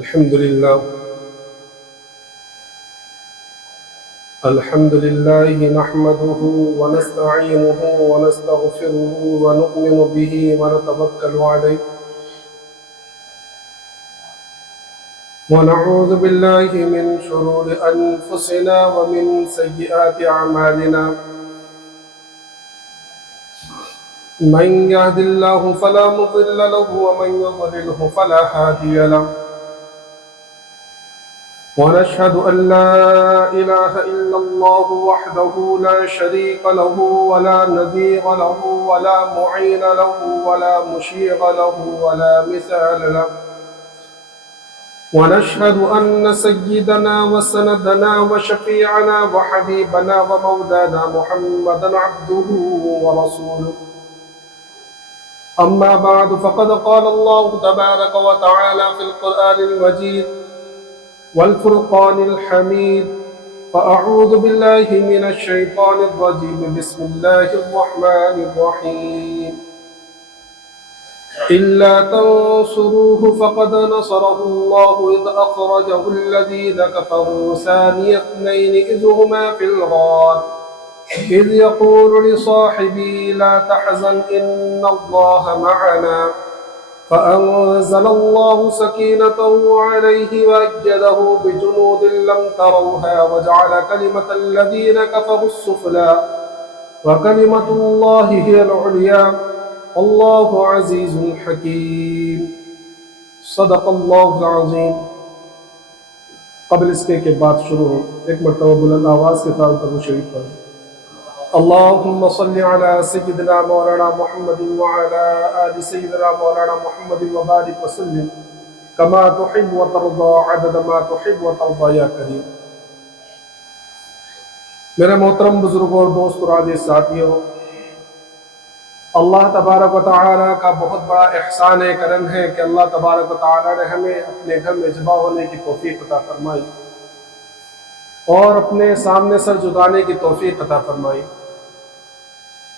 الحمد لله نحمده ونستعينه ونستغفره ونؤمن به ونتوكل عليه ونعوذ بالله من شرور أنفسنا ومن سيئات أعمالنا من يهد الله فلا مضل له ومن يضلله فلا هادي له ونشهد أن لا إله إلا الله وحده لا شريك له ولا نظير له ولا معين له ولا مشير له ولا مثال له ونشهد أن سيدنا وسندنا وشفيعنا وحبيبنا ومولانا محمدا عبده ورسوله أما بعد فقد قال الله تبارك وتعالى في القرآن المجيد والفرقان الحميد فأعوذ بالله من الشيطان الرجيم بسم الله الرحمن الرحيم إلا تنصروه فقد نصره الله إذ أخرجه الذين كفروا ثاني اثنين إذ هما في الغار إذ يقول لصاحبه لا تحزن إن الله معنا فأنزل الله سكينته عليه وأيده بجنود لم تروها وجعل كلمة الذين كفروا السفلى وكلمة الله هي العليا والله عزيز حكيم صدق الله العظيم. قبل اس کے بعد شروع ہو ایک مرتبہ بلند آواز کے ساتھ درود شریف پڑھیں. اللهم صل على سيدنا مولانا محمد وعلى آل سيدنا مولانا محمد وبارك وسلم كما تحب وترضى عدد ما تحب وترضى يا كريم. میرے محترم بزرگوں اور دوست اور عزیز ساتھیوں، اللہ تبارک و تعالی کا بہت بڑا احسان کرم ہے کہ اللہ تبارک و تعالی نے ہمیں اپنے گھر میں جمع ہونے کی توفیق عطا فرمائی اور اپنے سامنے سر جھکانے کی توفیق عطا فرمائی.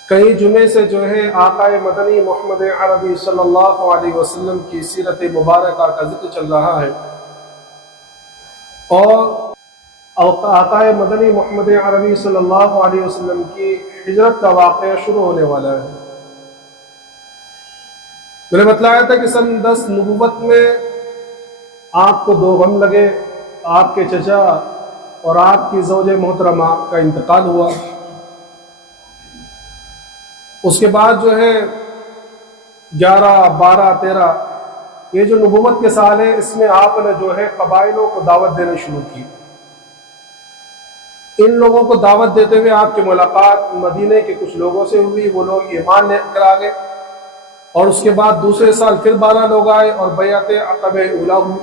کئی جمعے سے جو ہے آقا مدنی محمد عربی صلی اللہ علیہ وسلم کی سیرت مبارکہ کا ذکر چل رہا ہے اور آقا مدنی محمد عربی صلی اللہ علیہ وسلم کی ہجرت کا واقعہ شروع ہونے والا ہے. میں نے بتلایا تھا کہ سن 10 نبوت میں آپ کو 2 غم لگے، آپ کے چچا اور آپ کی زوج محترمہ کا انتقال ہوا. اس کے بعد جو ہے 11، 12، 13 یہ جو نبوت کے سال ہیں، اس میں آپ نے جو ہے قبائلوں کو دعوت دینا شروع کی. ان لوگوں کو دعوت دیتے ہوئے آپ کی ملاقات مدینے کے کچھ لوگوں سے ہوئی، وہ لوگ ایمان لے کر آ گئے اور اس کے بعد دوسرے سال پھر 12 لوگ آئے اور بیعت عقبہ اولیٰ ہوئی.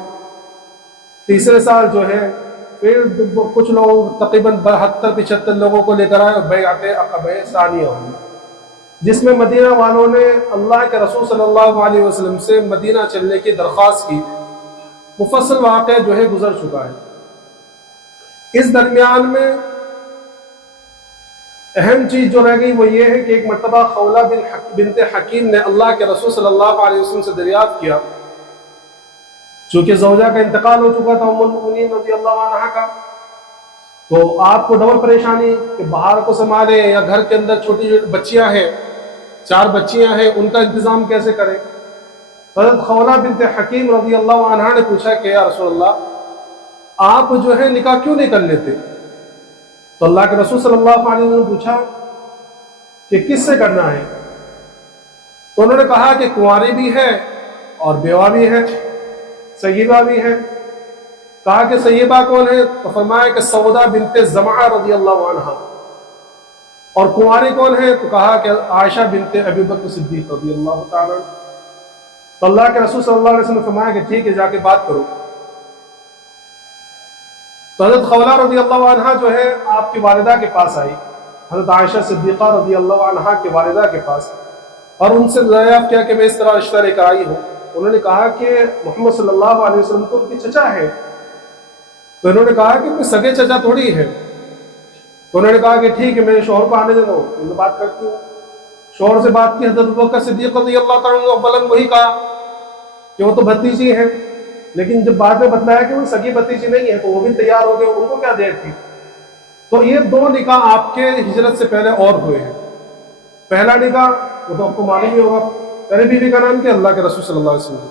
تیسرے سال جو ہے پھر کچھ لوگ تقریباً 72-75 لوگوں کو لے کر آئے اور بیعت عقبہ ثانیہ ہوئی، جس میں مدینہ والوں نے اللہ کے رسول صلی اللہ علیہ وسلم سے مدینہ چلنے کی درخواست کی. مفصل واقعہ جو ہے گزر چکا ہے. اس درمیان میں اہم چیز جو رہ گئی وہ یہ ہے کہ ایک مرتبہ خولہ بنت حکیم نے اللہ کے رسول صلی اللہ علیہ وسلم سے دریافت کیا، چونکہ زوجہ کا انتقال ہو چکا تھا ام المؤمنین رضی اللہ عنہا کا، تو آپ کو ڈبل پریشانی کہ باہر کو سنبھالیں یا گھر کے اندر چھوٹی بچیاں ہیں، 4 بچیاں ہیں، ان کا انتظام کیسے کریں. حضرت خولہ بنت حکیم رضی اللہ عنہا نے پوچھا کہ یا رسول اللہ، آپ جو ہے نکاح کیوں نہیں کر لیتے؟ تو اللہ کے رسول صلی اللہ علیہ وسلم نے پوچھا کہ کس سے کرنا ہے؟ تو انہوں نے کہا کہ کنواری بھی ہے اور بیوہ بھی ہے، سیبہ بھی ہے. کہا کہ سیبہ کون ہے؟ تو فرمایا کہ سودا بنت زمعہ رضی اللہ عنہا. اور کنواری کون ہے؟ تو کہا کہ عائشہ بنت ابی بکر صدیق رضی اللہ تعالیٰ. تو اللہ کے رسول صلی اللہ علیہ وسلم نے فرمایا کہ ٹھیک ہے، جا کے بات کرو. تو حضرت خولہ رضی اللہ عنہا جو ہے آپ کی والدہ کے پاس آئی، حضرت عائشہ صدیقہ رضی اللہ عنہا کی والدہ کے پاس، اور ان سے دریافت کیا کہ میں اس طرح رشتہ لے کر آئی ہوں. انہوں نے کہا کہ محمد صلی اللہ علیہ وسلم تو ان کی چچا ہے. تو انہوں نے کہا کہ کوئی سگے چچا تھوڑی ہے. تو انہوں نے کہا کہ ٹھیک ہے، میرے شوہر کو آنے دے دو، میں بات کرتی ہوں. شوہر سے بات کی. حضرت ابوبکر صدیق رضی اللہ تعالیٰ عنہ اولاً وہی کہا کہ وہ تو بھتیجی ہیں. لیکن جب بعد میں بتلایا کہ وہ سگی بھتیجی نہیں ہے تو وہ بھی تیار ہو گئے، ان کو کیا دیر تھی۔ تو یہ دو نکاح آپ کے ہجرت سے پہلے اور ہوئے ہیں۔ پہلا نکاح وہ تو آپ کو معلوم ہی ہوگا، پہلی بیوی کا نام کیا؟ اللہ کے رسول صلی اللہ علیہ وسلم۔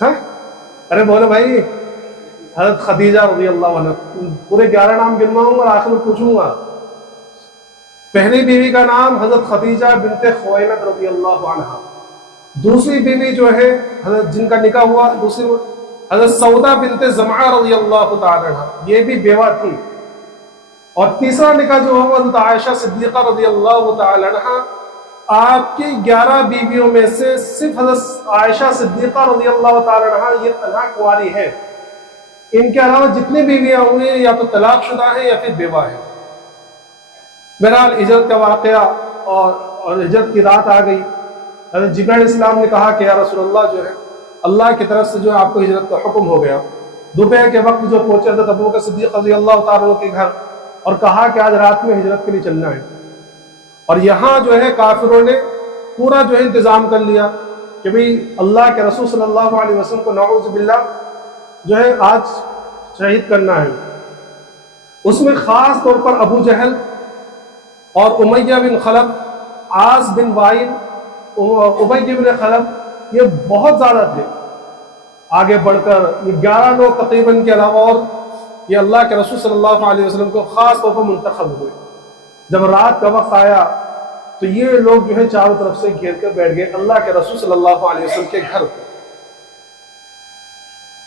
ہاں ارے بولے بھائی، حضرت خدیجہ رضی اللہ عنہ۔ پورے 11 نام گنواؤں گا اور آخر میں پوچھوں گا۔ پہلی بیوی کا نام حضرت خدیجہ بنت خویلد رضی اللہ عنہ۔ دوسری بیوی جو ہے حضرت جن کا نکاح ہوا دوسری حضرت سودا بنت زمعہ رضی اللہ تعالی عنہ، یہ بھی بیوہ تھی۔ اور تیسرا نکاح جو ہوا حضرت عائشہ صدیقہ رضی اللہ تعالی عنہ۔ آپ کی 11 بیویوں میں سے صرف حضرت عائشہ صدیقہ رضی اللہ تعالی عنہ یہ طلاق واری ہے۔ ان کے علاوہ جتنی بیویاں ہوئی ہیں یا تو طلاق شدہ ہیں یا پھر بیوہ ہیں۔ بہرحال ہجرت کا واقعہ اور ہجرت کی رات آ گئی۔ حضرت جبرائیل علیہ السلام نے کہا کہ یا رسول اللہ جو ہے اللہ کی طرف سے جو ہے آپ کو ہجرت کا حکم ہو گیا۔ دوپہر کے وقت جو پہنچے حضرت ابوبکر صدیق رضی اللہ تعالیٰ عنہ کے گھر اور کہا کہ آج رات میں ہجرت کے لیے چلنا ہے۔ اور یہاں جو ہے کافروں نے پورا جو ہے انتظام کر لیا کہ بھئی اللہ کے رسول صلی اللہ علیہ وسلم کو نعوذ باللہ جو ہے آج شہید کرنا ہے۔ اس میں خاص طور پر ابو جہل اور امیہ بن خلف، عاص بن وائل، ابی بن خلف، یہ بہت زیادہ تھے۔ آگے بڑھ کر یہ 11 لوگ تقریباً کے علاوہ اور یہ اللہ کے رسول صلی اللہ علیہ وسلم کو خاص طور پر منتخب ہوئے۔ جب رات کا وقت آیا تو یہ لوگ جو ہے چاروں طرف سے گھیر کر بیٹھ گئے اللہ کے رسول صلی اللہ علیہ وسلم کے گھر کو۔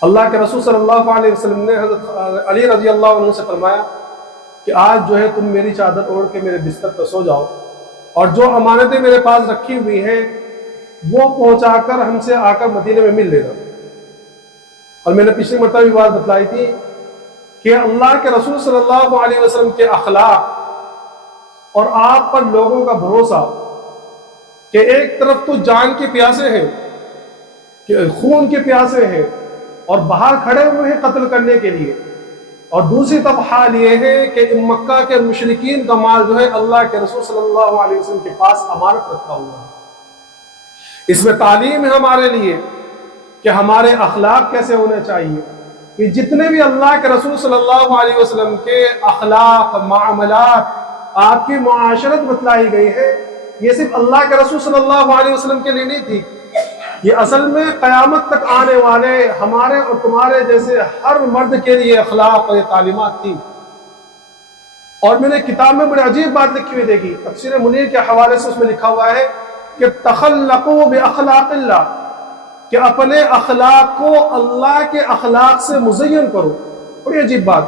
اللہ کے رسول صلی اللہ علیہ وسلم نے حضرت علی رضی اللہ عنہ سے فرمایا کہ آج جو ہے تم میری چادر اوڑھ کے میرے بستر پر سو جاؤ اور جو امانتیں میرے پاس رکھی ہوئی ہیں وہ پہنچا کر ہم سے آ کر مدینے میں مل لینا۔ اور میں نے پچھلی مرتبہ بھی بات بتلائی تھی کہ اللہ کے رسول صلی اللہ علیہ وسلم کے اخلاق اور آپ پر لوگوں کا بھروسہ کہ ایک طرف تو جان کے پیاسے ہیں، کہ خون کے پیاسے ہیں اور باہر کھڑے ہوئے ہیں قتل کرنے کے لیے، اور دوسری طرف حال یہ ہے کہ مکہ کے مشرکین کا مال جو ہے اللہ کے رسول صلی اللہ علیہ وسلم کے پاس امانت رکھا ہوا ہے۔ اس میں تعلیم ہے ہمارے لیے کہ ہمارے اخلاق کیسے ہونے چاہیے، کہ جتنے بھی اللہ کے رسول صلی اللہ علیہ وسلم کے اخلاق، معاملات، آپ کی معاشرت بتلائی گئی ہے، یہ صرف اللہ کے رسول صلی اللہ علیہ وسلم کے لیے نہیں تھی، یہ اصل میں قیامت تک آنے والے ہمارے اور تمہارے جیسے ہر مرد کے لیے اخلاق اور یہ تعلیمات تھی۔ اور میں نے کتاب میں بڑی عجیب بات لکھی ہوئی دیکھی، تفسیر منیر کے حوالے سے اس میں لکھا ہوا ہے کہ تخلقوا باخلاق اللہ، کہ اپنے اخلاق کو اللہ کے اخلاق سے مزین کرو۔ بڑی عجیب بات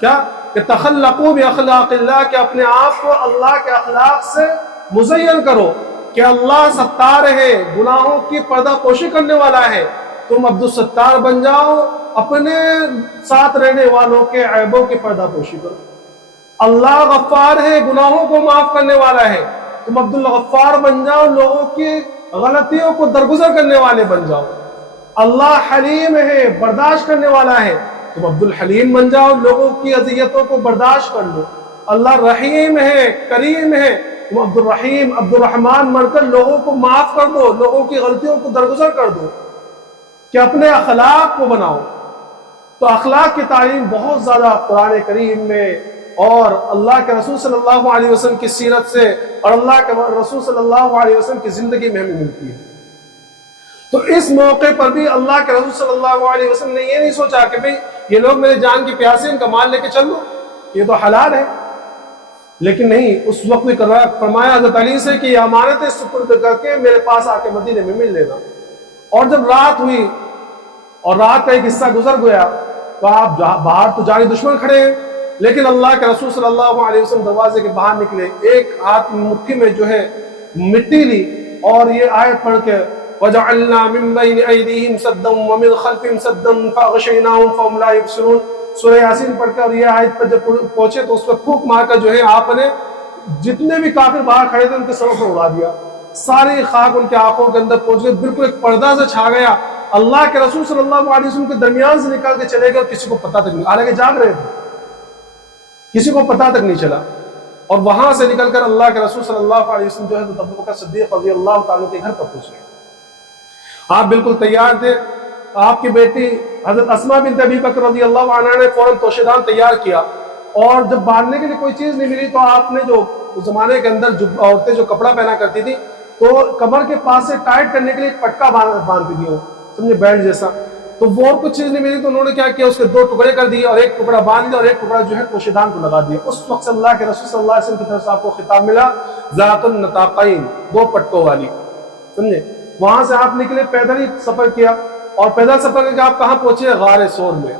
کیا کہ تخلقوا باخلاق اللہ، کہ اپنے آپ کو اللہ کے اخلاق سے مزین کرو، کہ اللہ ستار ہے، گناہوں کی پردہ پوشی کرنے والا ہے، تم عبدالستار بن جاؤ، اپنے ساتھ رہنے والوں کے عیبوں کی پردہ پوشی کرو۔ اللہ غفار ہے، گناہوں کو معاف کرنے والا ہے، تم عبدالغفار بن جاؤ، لوگوں کی غلطیوں کو درگزر کرنے والے بن جاؤ۔ اللہ حلیم ہے، برداشت کرنے والا ہے، تم عبدالحلیم بن جاؤ، لوگوں کی اذیتوں کو برداشت کر لو۔ اللہ رحیم ہے، کریم ہے، تم عبدالرحیم، عبدالرحمان بن کر لوگوں کو معاف کر دو، لوگوں کی غلطیوں کو درگزر کر دو، کہ اپنے اخلاق کو بناؤ۔ تو اخلاق کی تعلیم بہت زیادہ قرآن کریم میں اور اللہ کے رسول صلی اللہ علیہ وسلم کی سیرت سے اور اللہ کے رسول صلی اللہ علیہ وسلم کی زندگی میں ہمیں ملتی ہے۔ تو اس موقع پر بھی اللہ کے رسول صلی اللہ علیہ وسلم نے یہ نہیں سوچا کہ بھئی یہ لوگ میرے جان کی پیاسے، ان کا مال لے کے چل دو، یہ تو حلال ہے، لیکن نہیں، اس وقت بھی فرمایا حضرت علی سے کہ یہ امانتیں سپرد کر کے میرے پاس آ کے مدینے میں مل لینا۔ اور جب رات ہوئی اور رات کا ایک حصہ گزر گیا تو آپ باہر تو جانی دشمن کھڑے ہیں، لیکن اللہ کے رسول صلی اللہ علیہ وسلم دروازے کے باہر نکلے، ایک ہاتھ مٹھی میں جو ہے مٹی لی اور یہ آیت پڑھ کے وَجَعَلْنَا مِن بَيْنِ أَيْدِيهِمْ سَدًّا وَمِن خَلْفِهِمْ سَدًّا فَأَغْشَيْنَاهُمْ فَهُمْ لَا يُبْصِرُونَ۔ سورہ یاسین پڑھ کے اور یہ آیت پر جب پہنچے تو اس پر پھونک مار کر جو ہے آپ نے جتنے بھی کافر باہر کھڑے تھے ان کے سروں پر اڑا دیا، ساری خاک ان کے آنکھوں کے اندر پہنچ گئی، بالکل ایک پردہ سے چھا گیا۔ اللہ کے رسول صلی اللہ علیہ وسلم کے درمیان سے نکال کے چلے گئے اور کسی کو پتہ تک نہیں، حالانکہ جاگ رہے تھے، کسی کو پتہ تک نہیں چلا۔ اور وہاں سے نکل کر اللہ کے رسول صلی اللہ علیہ وسلم جو ہے حضرت ابوبکر صدیق رضی اللہ تعالیٰ کے گھر پر پہنچ گئے۔ آپ بالکل تیار تھے. آپ کی بیٹی حضرت اسما بنت ابی بکر رضی اللہ عنہ نے فوراً توشیدان تیار کیا، اور جب باندھنے کے لیے کوئی چیز نہیں ملی تو آپ نے جو اس زمانے کے اندر جو عورتیں جو کپڑا پہنا کرتی تھی تو کمر کے پاس سے ٹائٹ کرنے کے لیے ایک پٹکا باندھتی تھی، سمجھے بیلٹ جیسا. تو وہ اور کچھ چیز نہیں ملی تو انہوں نے کیا کیا، اس کے 2 ٹکڑے کر دیے اور ایک ٹکڑا باندھ لیا اور ایک ٹکڑا جو ہے توشیدان کو لگا دیا. اس وقت سے اللہ کے رسول صلی اللہ علیہ وسلم کی طرف سے آپ کو خطاب ملا ذات النطاقین، 2 پٹکوں والی، سمجھے. وہاں سے آپ نکلے، پیدل ہی سفر کیا، اور پیدل سفر کر کے آپ کہاں پہنچے؟ غار سور میں.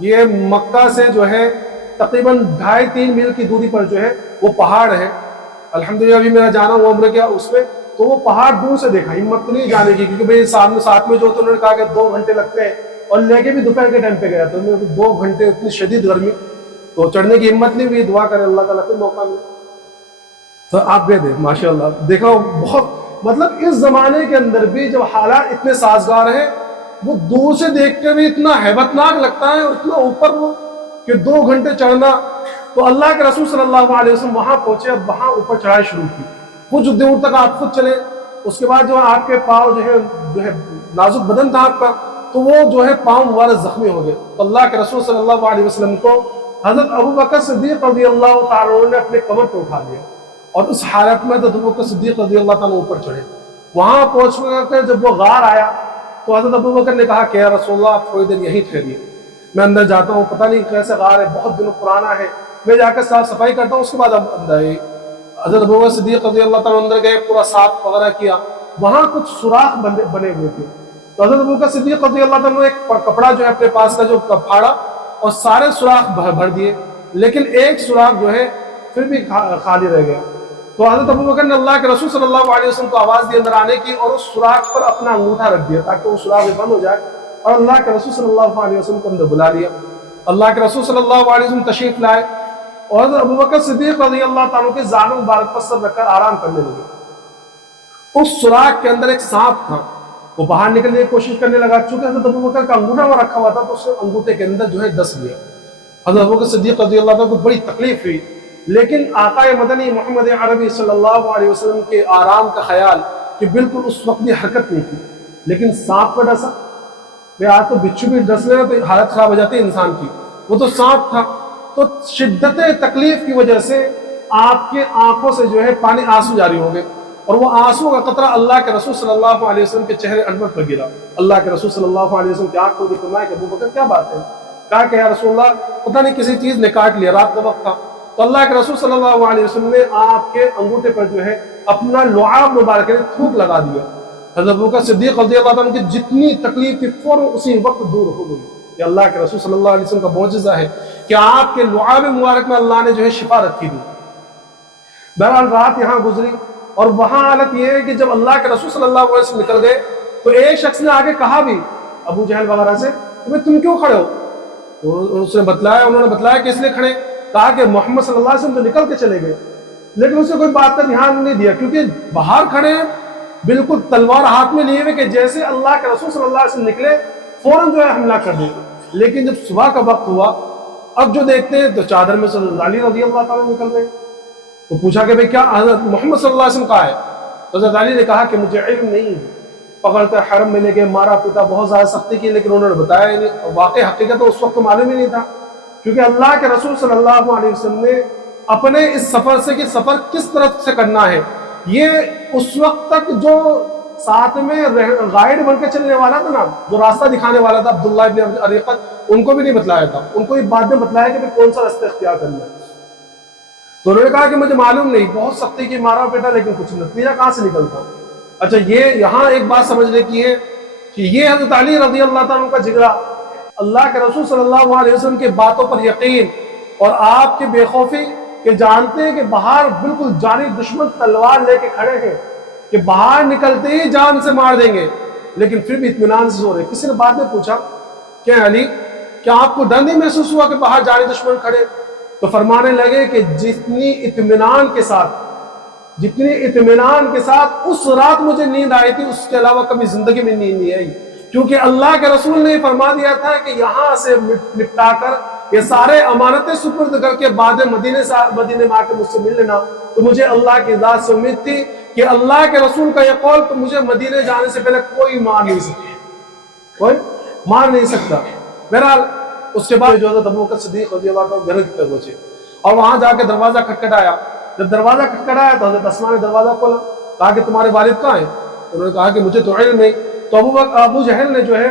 یہ مکہ سے جو ہے تقریباً 2.5-3 میل کی دوری پر جو ہے وہ پہاڑ ہے. الحمدللہ ابھی میرا جانا ہوا عمرے کیا اس میں، تو وہ پہاڑ دور سے دیکھا، ہمت نہیں جانے کی، کیونکہ بھائی ساتھ میں جو تو انہوں نے کہا کہ 2 گھنٹے لگتے ہیں، اور لے کے بھی دوپہر کے ٹائم پہ گیا تو 2 گھنٹے اتنی شدید گرمی، تو چڑھنے کی ہمت نہیں ہوئی. دعا کرے اللہ تعالیٰ پھر موقع ملے. تو آپ گئے تھے ماشاء اللہ، دیکھا بہت مطلب اس زمانے کے اندر بھی جب حالات اتنے سازگار ہیں، وہ دور سے دیکھ کے بھی اتنا ہیبت ناک لگتا ہے، اور اتنا اوپر وہ کہ 2 گھنٹے چڑھنا. تو اللہ کے رسول صلی اللہ علیہ وسلم وہاں پہنچے اور وہاں اوپر چڑھائی شروع کی. کچھ دور تک آپ خود چلے، اس کے بعد جو آپ کے پاؤں جو ہے نازک بدن تھا آپ کا، تو وہ جو ہے پاؤں مبارک زخمی ہو گئے. تو اللہ کے رسول صلی اللہ علیہ وسلم کو حضرت ابوبکر صدیق رضی اللہ تعالیٰ عنہ نے اپنے کمر پہ اٹھا لیا، اور اس حالت میں حضرت ابوبکر صدیق رضی اللہ تعالیٰ اوپر چڑھے. وہاں پہنچ کر جب وہ غار آیا تو حضرت ابوبکر نے کہا کہ یا رسول اللہ آپ تھوڑی دیر یہیں ٹھہریے، میں اندر جاتا ہوں، پتہ نہیں کیسے غار ہے، بہت دنوں پرانا ہے، میں جا کر صاف صفائی کرتا ہوں، اس کے بعد اب اندر آئیے. حضرت ابوبکر صدیق رضی اللہ تعالیٰ اندر گئے، پورا صاف وغیرہ کیا. وہاں کچھ سوراخ بنے ہوئے تھے، تو حضرت ابوبکر صدیق رضی اللہ تعالیٰ نے ایک کپڑا جو ہے اپنے پاس کا جو پھاڑا اور سارے سوراخ بھر دیے، لیکن ایک سوراخ جو ہے پھر بھی خالی رہ گیا. تو حضرت ابوبکر نے اللہ کے رسول صلی اللہ علیہ وسلم کو آواز دی اندر آنے کی، اور اس سوراخ پر اپنا انگوٹھا رکھ دیا تاکہ وہ سوراخ بند ہو جائے، اور اللہ کے رسول صلی اللہ علیہ وسلم کو اندر بلا لیا. اللہ کے رسول صلی اللہ علیہ وسلم تشریف لائے، اور حضرت ابوبکر صدیق رضی اللہ تعالیٰ کے زانو مبارک پر سر رکھ کر آرام کرنے لگے. اس سوراخ کے اندر ایک سانپ تھا، وہ باہر نکلنے کی کوشش کرنے لگا. چونکہ حضرت ابوبکر کا انگوٹھا وہ رکھا ہوا تھا تو اس نے انگوٹھے کے اندر جو ہے ڈس لیا. حضرت ابوبکر صدیق رضی اللہ تعالیٰ کو بڑی تکلیف ہوئی، لیکن آقا مدنی محمد عربی صلی اللہ علیہ وسلم کے آرام کا خیال کہ بالکل اس وقت بھی حرکت نہیں کی، لیکن سانپ پر ڈسا. آج تو بچھو بھی ڈس لینا تو حالت خراب ہو جاتی ہے انسان کی، وہ تو سانپ تھا. تو شدت تکلیف کی وجہ سے آپ کے آنکھوں سے جو ہے پانی آنسو جاری ہو گئے، اور وہ آنسو کا قطرہ اللہ کے رسول صلی اللہ علیہ وسلم کے چہرے انور پر گرا. اللہ کے رسول صلی اللہ علیہ وسلم کی آنکھ کو فرمایا کہ ابوبکر کیا بات ہے؟ کہا کہ یا رسول اللہ پتہ نہیں کسی چیز نے کاٹ لیا، رات کا وقت تھا. تو اللہ کے رسول صلی اللہ علیہ وسلم نے آپ کے انگوٹھے پر جو ہے اپنا لعاب مبارک تھوک لگا دیا. حضرت ابوبکر صدیق رضی اللہ عنہ کی جتنی تکلیف تھی فوراً اسی وقت دور ہو گئی. کہ اللہ کے رسول صلی اللہ علیہ وسلم کا معجزہ ہے کہ آپ کے لعاب مبارک میں اللہ نے جو ہے شفا رکھی دی. بہرحال رات یہاں گزری، اور وہاں حالت یہ ہے کہ جب اللہ کے رسول صلی اللہ علیہ وسلم نکل گئے تو ایک شخص نے آگے کہا بھی ابو جہل وغیرہ سے کہ تم کیوں کھڑے ہو؟ انہوں نے بتلایا کہ اس لیے کھڑے. کہا کہ محمد صلی اللہ علیہ وسلم تو نکل کے چلے گئے، لیکن اسے کوئی بات کا دھیان نہیں دیا، کیونکہ باہر کھڑے ہیں بالکل تلوار ہاتھ میں لیے ہوئے کہ جیسے اللہ کے رسول صلی اللہ علیہ وسلم نکلے فوراً جو ہے حملہ کر دیں. لیکن جب صبح کا وقت ہوا، اب جو دیکھتے ہیں تو چادر میں حضرت علی رضی اللہ تعالیٰ نکل گئے. تو پوچھا کہ بھئی کیا حضرت محمد صلی اللہ علیہ وسلم کہا ہے؟ تو حضرت علی نے کہا کہ مجھے علم نہیں. پکڑ کر حرم میں لے گئے، مارا پیٹا، بہت زیادہ سختی کی، لیکن انہوں نے بتایا ہی نہیں. واقع حقیقت تو اس وقت تو معلوم ہی نہیں تھا، کیونکہ اللہ کے رسول صلی اللہ علیہ وسلم نے اپنے اس سفر سے کہ سفر کس طرح سے کرنا ہے، یہ اس وقت تک جو ساتھ میں گائیڈ بن کے چلنے والا تھا نا، جو راستہ دکھانے والا تھا عبداللہ ابن اریقت، ان کو بھی نہیں بتلایا تھا. ان کو یہ بعد میں بتلایا کہ کون سا راستہ اختیار کرنا ہے. تو انہوں نے کہا کہ مجھے معلوم نہیں، بہت سختی کی، مارا پیٹا، لیکن کچھ نتیجہ کہاں سے نکلتا. اچھا، یہ یہاں ایک بات سمجھنے کی ہے کہ یہ حضرت علی رضی اللہ تعالیٰ کا جگرا، اللہ کے رسول صلی اللہ علیہ وسلم کے باتوں پر یقین اور آپ کے بے خوفی کہ جانتے ہیں کہ باہر بالکل جانی دشمن تلوار لے کے کھڑے ہیں کہ باہر نکلتے ہی جان سے مار دیں گے، لیکن پھر بھی اطمینان سے سو رہے. کسی نے بعد میں پوچھا کہ علی کیا آپ کو ڈر نہیں محسوس ہوا کہ باہر جانی دشمن کھڑے؟ تو فرمانے لگے کہ جتنی اطمینان کے ساتھ اس رات مجھے نیند آئی تھی، اس کے علاوہ کبھی زندگی میں نیند نہیں آئی، کیونکہ اللہ کے رسول نے فرما دیا تھا کہ یہاں سے نپٹا کر یہ سارے امانتیں سپرد کر کے بعد مدینے میں آ کے مجھ سے مل لینا. تو مجھے اللہ کی ذات سے امید تھی کہ اللہ کے رسول کا یہ قول تو مجھے مدینے جانے سے پہلے کوئی مان نہیں سکتا، کوئی مان نہیں سکتا۔ بہرحال اس کے بعد جو حضرت ابو بکر صدیق رضی اللہ عنہ گھر پہ پہنچے اور وہاں جا کے دروازہ کھٹکھٹایا۔ جب دروازہ کھٹکھٹایا تو حضرت اسماء نے دروازہ کھولا، کہا کہ تمہارے والد کہاں ہیں؟ انہوں نے کہا کہ مجھے تو علم نہیں۔ تو ابو جہل نے جو ہے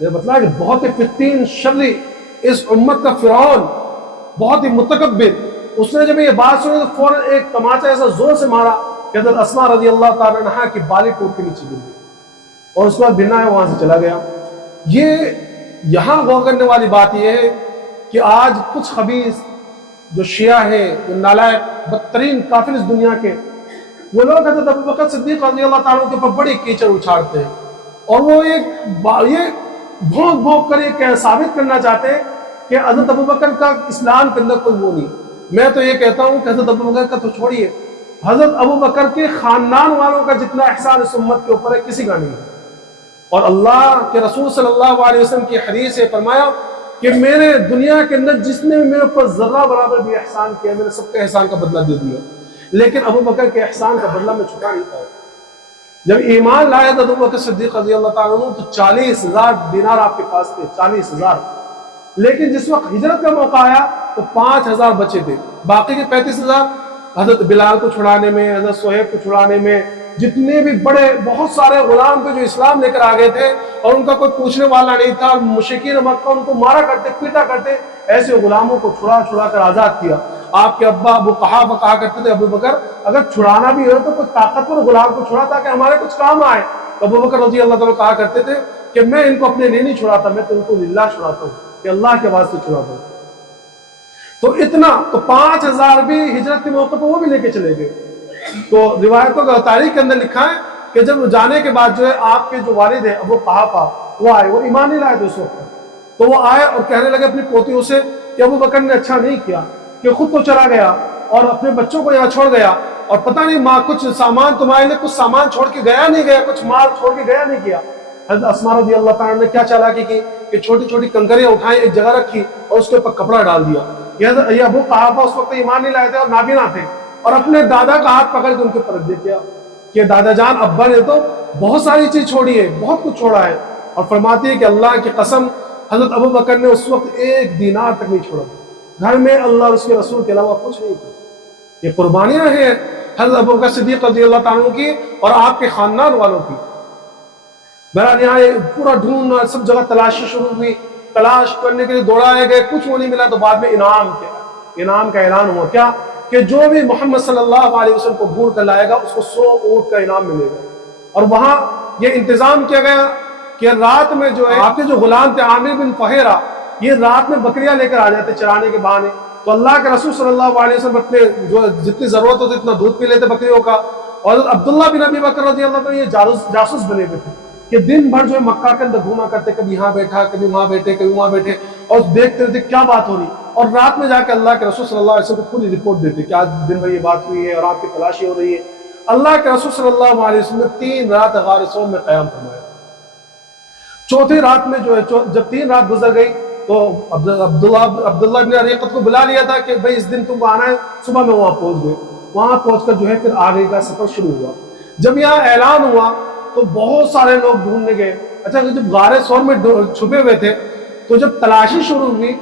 یہ بتلایا کہ بہت ہی فتین شرری اس امت کا فرعون، بہت ہی متکبر، اس نے جب یہ بات سنی تو فوراً ایک تماچا ایسا زور سے مارا کہ حضرت اسماء رضی اللہ تعالیٰ عنہا کی بالی ٹوٹ کے نیچے گر گئی اور اس کے بعد بنا ہے وہاں سے چلا گیا۔ یہ یہاں غور کرنے والی بات یہ ہے کہ آج کچھ خبیث جو شیعہ ہیں، جو نالائق بدترین کافر اس دنیا کے، وہ لوگ حضرت ابو بکر صدیق رضی اللہ تعالیٰ کے اوپر بڑی کیچڑ اچھاڑتے ہیں اور وہ یہ بھونک بھونک کر یہ ثابت کرنا چاہتے ہیں کہ حضرت ابو بکر کا اسلام کے اندر کوئی وہ نہیں۔ میں تو یہ کہتا ہوں کہ حضرت ابو بکر کا تو چھوڑیے، حضرت ابو بکر کے خاندان والوں کا جتنا احسان اس امت کے اوپر ہے کسی کا نہیں ہے۔ اور اللہ کے رسول صلی اللہ علیہ وسلم کی حدیث سے فرمایا کہ میں نے دنیا کے اندر جس نے بھی میرے اوپر ذرہ برابر بھی احسان کیا، میں نے سب کے احسان کا بدلہ دے دیا، لیکن ابو بکر کے احسان کا بدلہ میں چکا نہیں پایا۔ جب ایمان لایا تھا ابو بکر صدیق رضی اللہ تعالیٰ عنہ تو 40,000 دینار آپ کے پاس تھے، 40,000، لیکن جس وقت ہجرت کا موقع آیا تو 5,000 بچے تھے، باقی کے 35,000 حضرت بلال کو چھڑانے میں، حضرت صہیب کو چھڑانے میں، جتنے بھی بڑے بہت سارے غلام تھے جو اسلام لے کر آگئے تھے اور ان کا کوئی پوچھنے والا نہیں تھا، اور مشرکین مکہ ان کو مارا کرتے، پیٹا کرتے، ایسے غلاموں کو چھڑا کر آزاد کیا۔ آپ کے ابا ابو قحافہ کہا کرتے تھے ابو بکر اگر چھڑانا بھی ہو تو کوئی طاقتور غلام کو چھڑا تاکہ ہمارے کچھ کام آئے۔ تو ابو بکر رضی اللہ تعالیٰ کہا کرتے تھے کہ میں ان کو اپنے لیے نہیں چھڑاتا، میں تو ان کو للہ چھڑاتا ہوں، کہ اللہ کے واسطے چھڑاتا ہوں۔ تو اتنا تو 5,000 بھی ہجرت کے موقع پر وہ بھی لے کے چلے گئے۔ تو روایتوں کا تاریخ کے اندر لکھا ہے کہ جب جانے کے بعد جو ہے آپ کے جو والد ہیں ابو قحافہ وہ آئے، وہ ایمان نہیں لائے تھے اس وقت، تو وہ آئے اور کہنے لگے اپنی پوتیوں سے کہ ابو بکر نے اچھا نہیں کیا کہ خود تو چلا گیا اور اپنے بچوں کو یہاں چھوڑ گیا، اور پتہ نہیں ماں کچھ سامان تمہارے لیے کچھ سامان چھوڑ کے گیا نہیں گیا، کچھ مال چھوڑ کے گیا نہیں کیا۔ حضرت اسماء رضی اللہ تعالیٰ نے کیا چالاکی کی کہ چھوٹی چھوٹی کنکریاں اٹھائیں، ایک جگہ رکھی اور اس کے اوپر کپڑا ڈال دیا۔ یہ ابو قحافہ اس وقت ایمان نہیں لائے تھے اور نابینا تھے، اور اپنے دادا کا ہاتھ پکڑ کے ان کے اوپر رکھ دیا کہ دادا جان ابا نے تو بہت ساری چیز چھوڑی ہے، بہت کچھ چھوڑا ہے، اور فرماتی ہے کہ اللہ کی قسم حضرت ابو بکر نے اس وقت 1 دینار تک نہیں چھوڑا، گھر میں اللہ اور اس کے رسول کے علاوہ کچھ نہیں تھا۔ یہ قربانیاں ہیں حضرت ابو بکر صدیق رضی اللہ تعالیٰ کی اور آپ کے خاندان والوں کی۔ بہرحال یہاں پورا ڈھونڈنا، سب جگہ تلاشی شروع ہوئی، تلاش کرنے کے لیے دوڑائے گئے، کچھ وہ نہیں ملا۔ تو بعد میں انعام کا اعلان ہوا، کیا کہ جو بھی محمد صلی اللہ علیہ وسلم کو ڈھونڈ کر لائے گا اس کو 100 اونٹ کا انعام ملے گا۔ اور وہاں یہ انتظام کیا گیا کہ رات میں جو ہے آپ کے جو غلام تھے عامر بن فہیرہ، یہ رات میں بکریاں لے کر آ جاتے چرانے کے بہانے، تو اللہ کے رسول صلی اللہ علیہ وسلم اپنے جو جتنی ضرورت ہوتی اتنا دودھ پی لیتے بکریوں کا۔ اور حضرت عبداللہ بن ابی بکر رضی اللہ عنہ یہ جاسوس بنے ہوئے تھے کہ دن بھر جو ہے مکہ کے اندر گھوما کرتے، کبھی یہاں بیٹھا، کبھی وہاں بیٹھے، کبھی وہاں بیٹھے، اور دیکھتے رہتے کیا بات ہو رہی، اور رات میں جا کے اللہ کے رسول صلی اللہ علیہ وسلم کو پوری رپورٹ دیتے کہ آج دن بھر یہ بات ہوئی ہے اور آپ کی تلاشی ہو رہی ہے۔ اللہ کے رسول صلی اللہ علیہ وسلم نے 3 رات غار ثور میں قیام فرمایا۔ چوتھی رات میں جو ہے جب 3 رات گزر گئی تو عبداللہ بن اریقت کو بلا لیا تھا کہ بھئی اس دن تم کو آنا ہے، صبح میں وہاں پہنچ گئے۔ وہاں پہنچ کر جو ہے پھر آگے کا سفر شروع ہوا۔ جب یہاں اعلان ہوا تو بہت سارے لوگ ڈھونڈنے گئے۔ اچھا جب غار ثور میں چھپے ہوئے تھے تو جب تلاشی شروع ہوئی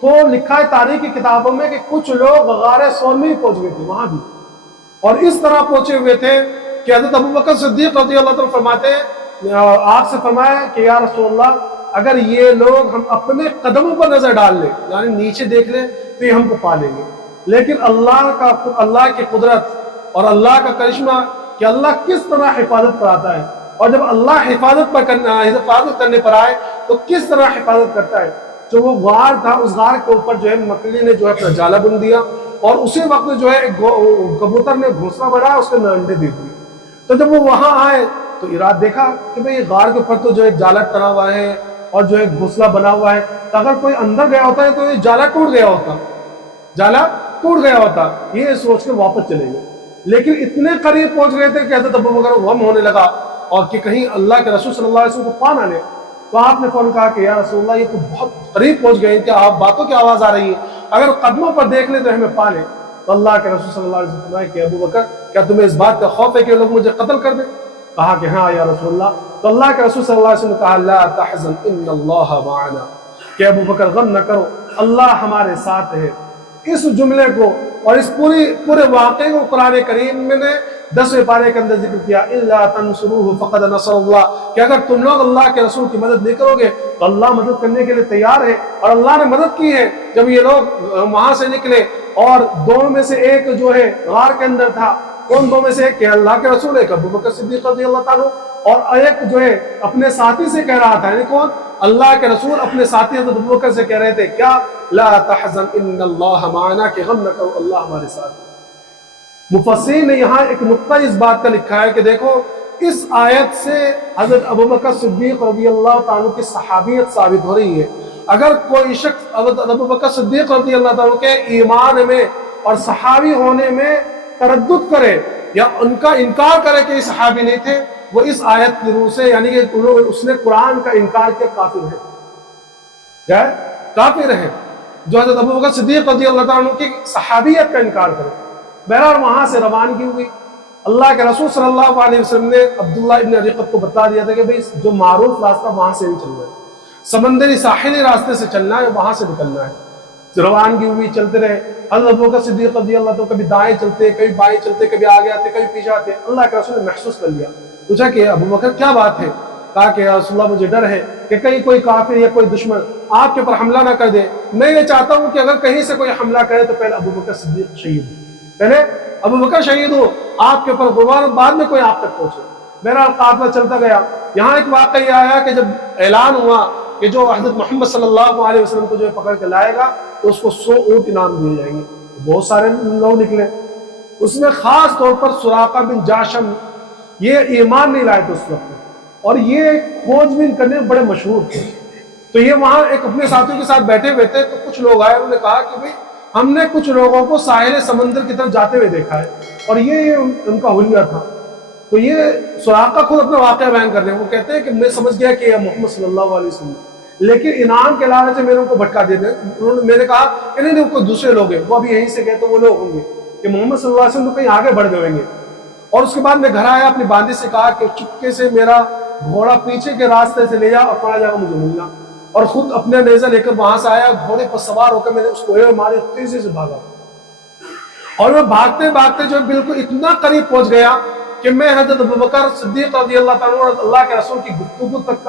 تو لکھا ہے تاریخ کی کتابوں میں کہ کچھ لوگ غار ثور میں ہی پہنچ گئے تھے وہاں بھی، اور اس طرح پہنچے ہوئے تھے کہ حضرت ابو بکر صدیق رضی اللہ عنہ فرماتے ہیں، آپ سے فرمایا کہ یا رسول اللہ اگر یہ لوگ ہم اپنے قدموں پر نظر ڈال لیں، یعنی نیچے دیکھ لیں تو یہ ہم کو پا لیں گے، لیکن اللہ کی قدرت اور اللہ کا کرشمہ کہ اللہ کس طرح حفاظت پر آتا ہے، اور جب اللہ حفاظت کرنے پر آئے تو کس طرح حفاظت کرتا ہے۔ جو وہ غار تھا اس غار کے اوپر جو ہے مکڑی نے جو ہے اپنا جالا بن دیا، اور اسی وقت جو ہے کبوتر نے گھونسلہ بنایا، اس کے انڈے دے دیے۔ تو جب وہ وہاں آئے تو اراد دیکھا کہ بھئی یہ غار کے اوپر تو جو ہے جالا ٹنا ہوا ہے اور جو ہے گھونسلہ بنا ہوا ہے، تو اگر کوئی اندر گیا ہوتا ہے تو یہ جالا ٹوٹ گیا ہوتا، یہ سوچ کے واپس چلے گئے۔ لیکن اتنے قریب پہنچ گئے تھے کہ حضرت ابو بکر کو غم ہونے لگا اور کہ کہیں اللہ کے رسول صلی اللہ علیہ وسلم کو پا نہ لے، تو آپ نے فوراً کہا کہ یا رسول اللہ یہ تو بہت قریب پہنچ گئے کہ آپ باتوں کی آواز آ رہی ہے، اگر قدموں پر دیکھ لیں تو ہمیں پا لیں۔ تو اللہ کے رسول صلی اللہ علیہ وسلم فرمایا کہ ابو بکر کیا تمہیں اس بات کا خوف ہے کہ لوگ مجھے قتل کر دیں؟ کہا کہ ہاں یا رسول اللہ۔ تو اللہ کے رسول صلی اللہ علیہ وسلم نے کہا لا تحزن ان اللہ معنا، کہ ابو بکر غم نہ کرو، اللہ ہمارے ساتھ ہے۔ اس جملے کو اور اس پورے واقعے کو قرآن کریم میں نے 10ویں پارے کے اندر ذکر کیا الا تنصروه فقد نصر اللہ، کہ اگر تم لوگ اللہ کے رسول کی مدد نہیں کرو گے تو اللہ مدد کرنے کے لیے تیار ہے، اور اللہ نے مدد کی ہے۔ جب یہ لوگ وہاں سے نکلے اور دونوں میں سے ایک جو ہے غار کے اندر تھا، کون دو میں سے ایک کہ اللہ کے رسول، ایک ابو بکر صدیق رضی اللہ تعالیٰ، اور ایک جو ہے اپنے ساتھی سے کہہ رہا تھا، یعنی کون؟ اللہ کے رسول اپنے ساتھی حضرت ابو بکر سے کہہ رہے تھے کیا؟ لا تحزن ان اللہ معنا، کہ غم نہ کرو اللہ ہمارے ساتھ۔ مفسرین نے یہاں ایک نقطہ اس بات کا لکھا ہے کہ دیکھو اس آیت سے حضرت ابو بکر صدیق رضی اللہ تعالیٰ کی صحابیت ثابت ہو رہی ہے۔ اگر کوئی شخص حضرت ابو بکر صدیق رضی اللہ تعالیٰ کے ایمان میں اور صحابی ہونے میں تردد کرے یا ان کا انکار کرے کہ یہ صحابی نہیں تھے، وہ اس آیت کی روح سے یعنی کہ اس نے قرآن کا انکار کیا، کافر ہے۔ کیا ہے؟ کافر ہے جو حضرت ابو بکر صدیق رضی اللہ تعالیٰ کی صحابیت کا انکار کرے۔ بہرحال وہاں سے روانگی ہوئی۔ اللہ کے رسول صلی اللہ علیہ وسلم نے عبداللہ ابن ریقت کو بتا دیا تھا کہ بھئی جو معروف راستہ وہاں سے نہیں چلنا ہے، سمندری ساحلی راستے سے چلنا ہے، وہاں سے نکلنا ہے۔ روانگی ہوئی، چلتے رہے۔ حضرت ابو بکر صدیق رضی اللہ تعالیٰ کبھی دائیں چلتے، کبھی بائیں چلتے، کبھی آگے آتے، کبھی پیچھے آتے۔ اللہ کے رسول نے محسوس کر لیا، پوچھا کہ ابو بکر کیا بات ہے؟ کہا کہ یا رسول اللہ مجھے ڈر ہے کہ کہیں کوئی کافر یا کوئی دشمن آپ کے اوپر حملہ نہ کر دے۔ میں یہ چاہتا ہوں کہ اگر کہیں سے کوئی حملہ کرے تو پہلے ابو بکر صدیق شہید ہو، پہلے ابو بکر شہید ہو، آپ کے اوپر غبار، بعد میں کوئی آپ تک پہنچے۔ میرا قافلہ چلتا گیا۔ یہاں ایک واقعہ یہ آیا کہ جب اعلان ہوا کہ جو حضرت محمد صلی اللہ علیہ وسلم کو جو ہے پکڑ کے لائے گا تو اس کو 100 اونٹ انعام دیے جائیں گے۔ بہت سارے لوگ نکلے، اس میں خاص طور پر سراقہ بن جاشم، یہ ایمان نہیں لائے تھے اس وقت، اور یہ کھوج بین کرنے میں بڑے مشہور تھے۔ تو یہ وہاں ایک اپنے ساتھیوں کے ساتھ بیٹھے ہوئے تھے، تو کچھ لوگ آئے، انہوں نے کہا کہ بھئی ہم نے کچھ لوگوں کو ساحل سمندر کی طرف جاتے ہوئے دیکھا ہے، اور یہ ان کا حلیہ تھا۔ تو یہ سراقہ خود اپنا واقعہ بیان کر رہے ہیں، وہ کہتے ہیں کہ میں سمجھ گیا کہ یہ محمد صلی اللہ علیہ وسلم، لیکن انعام کے لالچ سے میں نے ان کو بھٹکا دیا۔ میں نے کہا کہ نہیں کوئی دوسرے لوگ ہیں، وہ ابھی یہیں سے گئے تو وہ لوگ ہوں گے کہ محمد صلی اللہ علیہ وسلم تو کہیں آگے بڑھ گئے گے۔ اور اس کے بعد میں گھر آیا، اپنی باندی سے کہا کہ چپکے سے میرا گھوڑا پیچھے کے راستے سے لے جا اور پڑا جائے گا مجھے ملنا، اور خود اپنے نیزہ لے کر وہاں سے آیا، گھوڑے پر سوار ہو کر میں نے اس کو مارے، تیزی سے بھاگا، اور میں بھاگتے بھاگتے جو بالکل اتنا قریب پہنچ گیا کہ میں حضرت ابو بکر صدیق رضی اللہ تعالیٰ اور اللہ کے رسول کی گفتگو تک